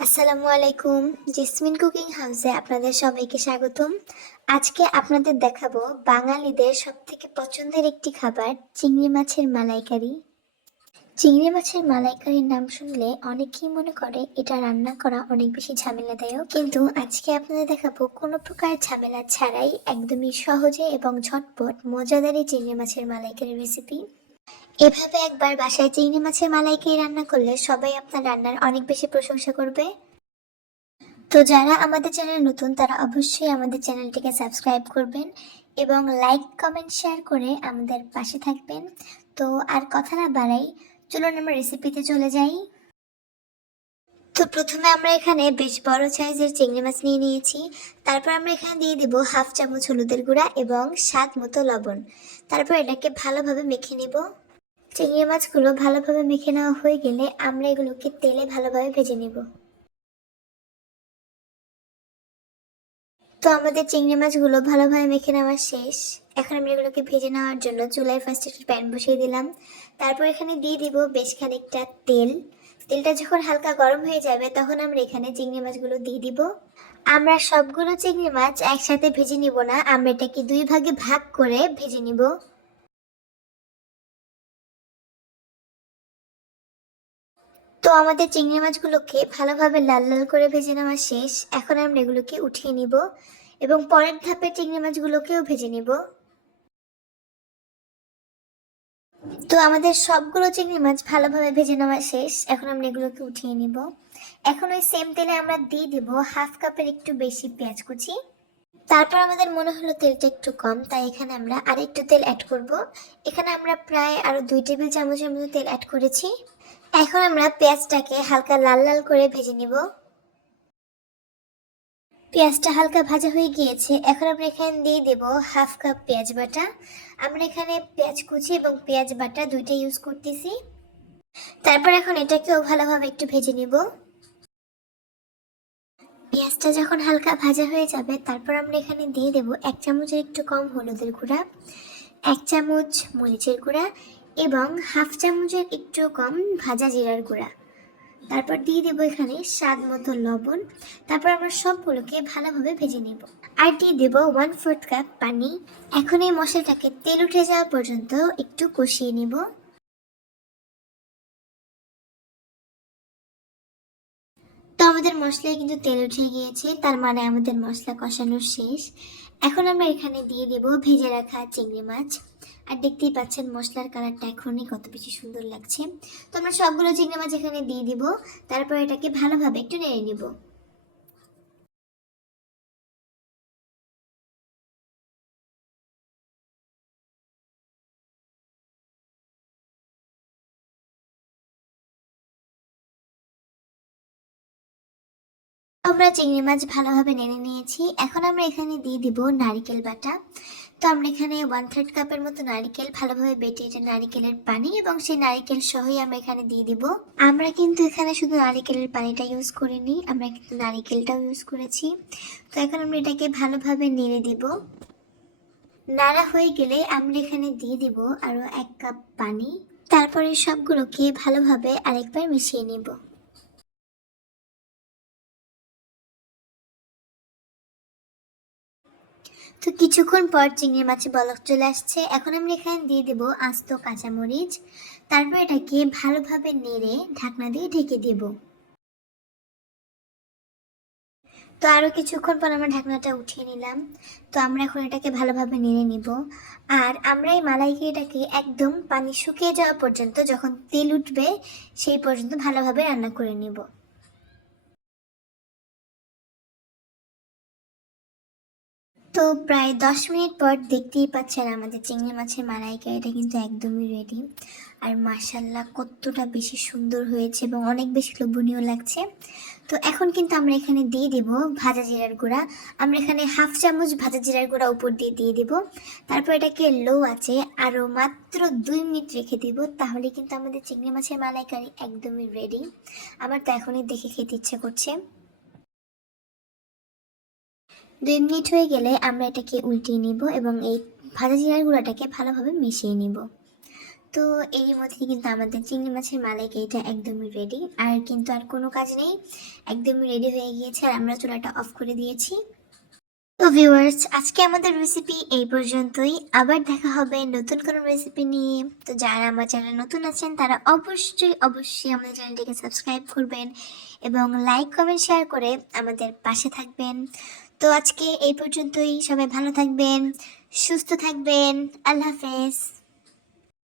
আসসালামু আলাইকুম। Jasmine cooking হাউসে আপনাদের সবাইকে স্বাগতম। আজকে আপনাদের দেখাবো বাঙালিদের সবথেকে পছন্দের একটি খাবার, চিংড়ি মাছের মালাইকারি। চিংড়ি মাছের মালাইকারির নাম শুনলে অনেকেই মনে করে এটা রান্না করা অনেক বেশি ঝামেলাদায়ক, কিন্তু আজকে আপনাদের দেখাবো কোনো প্রকার ঝামেলা ছাড়াই একদমই সহজে এবং ঝটপট মজাদার এই চিংড়ি মাছের মালাইকারির রেসিপি। এভাবে একবার বাসায় চিংড়ি মাছের মালাইকারি রান্না করলে সবাই আপনার রান্নার অনেক বেশি প্রশংসা করবে। তো যারা আমাদের চ্যানেল নতুন তারা অবশ্যই আমাদের চ্যানেলটিকে সাবস্ক্রাইব করবেন এবং লাইক কমেন্ট শেয়ার করে আমাদের পাশে থাকবেন। তো আর কথা না বাড়াই, চলুন আমরা রেসিপিতে চলে যাই। তো প্রথমে আমরা এখানে বেশ বড় সাইজের চিংড়ি মাছ নিয়ে নিয়েছি। তারপর আমরা এখানে দিয়ে দিব হাফ চামচ হলুদের গুঁড়া এবং স্বাদ মতো লবণ। তারপর এটাকে ভালোভাবে মেখে নিব। চিংড়ি মাছগুলো ভালোভাবে মেখে নেওয়া হয়ে গেলে আমরা এগুলোকে তেলে ভালোভাবে ভেজে নিব। তো আমাদের চিংড়ি মাছগুলো ভালোভাবে মেখে নেওয়া শেষ। এখন আমি এগুলোকে ভেজে নেওয়ার জন্য চুলায় ফার্স্ট একটা প্যান বসিয়ে দিলাম। তারপর এখানে দিয়ে দিব বেশ খানিকটা তেল। তেলটা যখন হালকা গরম হয়ে যাবে তখন আমরা এখানে চিংড়ি মাছগুলো দিয়ে দিব। আমরা সবগুলো চিংড়ি মাছ একসাথে ভেজে নিব না, আমরা এটাকে দুই ভাগে ভাগ করে ভেজে নিব। তো আমাদের চিংড়ি মাছগুলোকে ভালোভাবে লাল লাল করে ভেজে নেওয়া শেষ। এখন আমরা এগুলোকে উঠিয়ে নিব এবং পরের ধাপে চিংড়ি মাছগুলোকেও ভেজে নিব। তো আমাদের সবগুলো চিংড়ি মাছ ভালোভাবে ভেজে নেওয়া শেষ। এখন আমরা এগুলোকে উঠিয়ে নিব। এখন ওই সেম তেলে আমরা দিয়ে দিব হাফ কাপের একটু বেশি পেঁয়াজ কুচি। তারপর আমাদের মনে হলো তেলটা একটু কম, তাই এখানে আমরা আরেকটু তেল অ্যাড করব। এখানে আমরা প্রায় আরো 2 টেবিল চামচের মতো তেল অ্যাড করেছি। এখন আমরা পেঁয়াজটাকে হালকা লাল লাল করে ভেজে নিব। পেঁয়াজটা হালকা ভাজা হয়ে গিয়েছে। এখন আমরা এখানে দিয়ে দেব হাফ কাপ পেঁয়াজ বাটা। আমরা এখানে পেঁয়াজ কুচি এবং পেঁয়াজ বাটা দুইটা ইউজ করতেছি। তারপর এখন এটাকেও ভালোভাবে একটু ভেজে নিব। পেঁয়াজটা যখন হালকা ভাজা হয়ে যাবে তারপর আমরা এখানে দিয়ে দেব 1 চামচের একটু কম হলুদের গুঁড়া, 1 চামচ মরিচের গুঁড়া এবং হাফ চামচের একটু কম ভাজা জিরার গুঁড়া। তারপর দিয়ে দেবো এখানে স্বাদ মতো লবণ। তারপর আমরা সবগুলোকে ভালোভাবে ভেজে নেব। আর দিয়ে দেবো 1/4 কাপ পানি। এখন এই মশলাটাকে তেল উঠে যাওয়া পর্যন্ত একটু কষিয়ে নিব। তো আমাদের মশলায় কিন্তু তেল উঠে গিয়েছে, তার মানে আমাদের মশলা কষানো শেষ। এখন আমরা এখানে দিয়ে দেব ভেজে রাখা চিংড়ি মাছ। আর দেখতেই পাচ্ছেন মশলার কালারটা এখনই কত বেশি সুন্দর লাগছে। তো আমরা সবগুলো চিংড়ি মাছ এখানে দিয়ে দিব। তারপর এটাকে ভালোভাবে একটু নেড়ে নিব। আমরা চিংড়ি মাছ ভালোভাবে নেড়ে নিয়েছি। এখন আমরা এখানে দিয়ে দিব নারিকেল বাটা। তো আমরা এখানে 1/3 কাপের মতো নারিকেল ভালোভাবে বেটে এটা নারিকেলের পানি এবং সেই নারিকেল সহই আমরা এখানে দিয়ে দিব। আমরা কিন্তু এখানে শুধু নারিকেলের পানিটা ইউজ করিনি, আমরা কিন্তু নারিকেলটাও ইউজ করেছি। তো এখন আমরা এটাকে ভালোভাবে নেড়ে দিব। নাড়া হয়ে গেলে আমরা এখানে দিয়ে দিব আরো 1 কাপ পানি। তারপরে সবগুলোকে ভালোভাবে আরেকবার মিশিয়ে নিব। তো কিছুক্ষণ পর চিংড়ি মাছে বলক চলে আসছে। এখন আমরা এখানে দিয়ে দেব আস্ত কাঁচামরিচ। তারপর এটাকে ভালোভাবে নেড়ে ঢাকনা দিয়ে ঢেকে দেব। তো আরো কিছুক্ষণ পর আমরা ঢাকনাটা উঠিয়ে নিলাম। তো আমরা এখন এটাকে ভালোভাবে নেড়ে নিব। আর আমরা এই মালাইকারিটাকে একদম পানি শুকিয়ে যাওয়া পর্যন্ত, যখন তেল উঠবে সেই পর্যন্ত ভালোভাবে রান্না করে নিব। তো প্রায় 10 মিনিট পর দেখতেই পাচ্ছেন আমাদের চিংড়ি মাছের মালাইকারিটা কিন্তু একদমই রেডি। আর মাশাল্লাহ কতটা বেশি সুন্দর হয়েছে এবং অনেক বেশি লোভনীয় লাগছে। তো এখন কিন্তু আমরা এখানে দিয়ে দেব ভাজা জিরার গুঁড়া। আমরা এখানে হাফ চামচ ভাজা জিরার গুঁড়া উপর দিয়ে দিয়ে দেব। তারপর এটাকে লো আছে আরও মাত্র 2 মিনিট রেখে দিব, তাহলে কিন্তু আমাদের চিংড়ি মাছের মালাইকারি একদমই রেডি। আমার তো এখনই দেখে খেতে ইচ্ছে করছে। 2 মিনিট হয়ে গেলে আমরা এটাকে উল্টিয়ে নিব এবং এই ভাজা জিরার গুঁড়াটাকে ভালোভাবে মিশিয়ে নিব। তো এরই মধ্যে কিন্তু আমাদের চিংড়ি মাছের মালাইকারিটা একদমই রেডি, আর কিন্তু আর কোনো কাজ নেই, একদমই রেডি হয়ে গিয়েছে আর আমরা চুলাটা অফ করে দিয়েছি। তো ভিউয়ার্স, আজকে আমাদের রেসিপি এই পর্যন্তই। আবার দেখা হবে নতুন কোনো রেসিপি নিয়ে। তো যারা আমার চ্যানেল নতুন আছেন তারা অবশ্যই অবশ্যই আমাদের চ্যানেলটিকে সাবস্ক্রাইব করবেন এবং লাইক কমেন্ট শেয়ার করে আমাদের পাশে থাকবেন। তো আজকে এই পর্যন্তই, সবাই ভালো থাকবেন, সুস্থ থাকবেন। আল্লাহ হাফেজ।